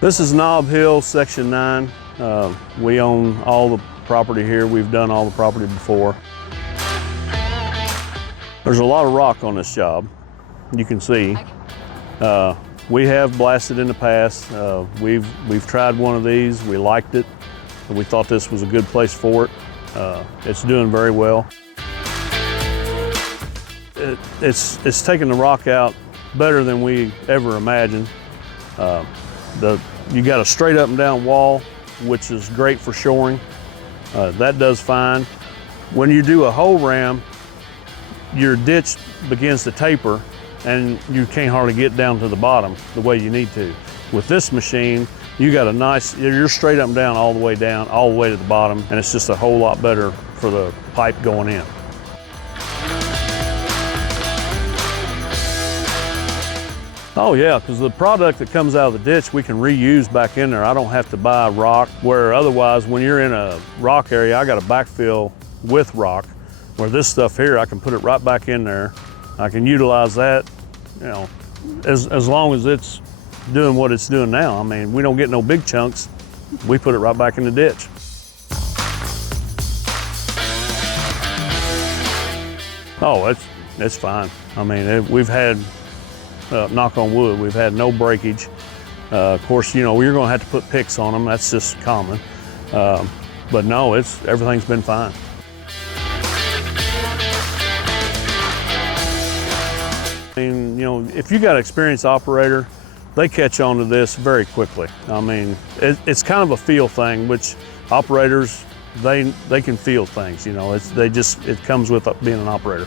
This is Knob Hill, Section 9. We own all the property here. We've done all the property before. There's a lot of rock on this job, you can see. We have blasted in the past. We've tried one of these. We liked it. We thought this was a good place for it. It's doing very well. It's taking the rock out better than we ever imagined. You got a straight up and down wall, which is great for shoring. That does fine. When you do a hole ram, your ditch begins to taper and you can't hardly get down to the bottom the way you need to. With this machine, you got a nice, you're straight up and down, all the way to the bottom, and it's just a whole lot better for the pipe going in. Oh yeah, because the product that comes out of the ditch we can reuse back in there. I don't have to buy rock, where otherwise when you're in a rock area, I got to backfill with rock, where this stuff here, I can put it right back in there. I can utilize that, you know, as long as it's doing what it's doing now. I mean, we don't get no big chunks. We put it right back in the ditch. Oh, it's fine. I mean, we've had, knock on wood, we've had no breakage. Of course, you know, you're gonna have to put picks on them. That's just common. But no, everything's been fine. I mean, you know, if you got an experienced operator, they catch on to this very quickly. I mean, it's kind of a feel thing, which operators, they can feel things, you know, it comes with being an operator.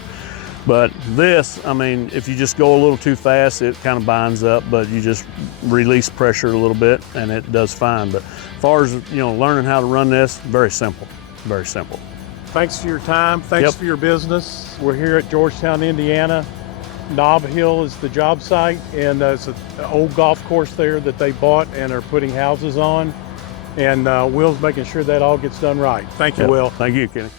But this, I mean, if you just go a little too fast, it kind of binds up, but you just release pressure a little bit and it does fine. But as far as, you know, learning how to run this, very simple, very simple. Thanks for your time. Thanks for your business. We're here at Georgetown, Indiana. Knob Hill is the job site, and it's an old golf course there that they bought and are putting houses on. And Will's making sure that all gets done right. Thank you, Will. Thank you, Kenny.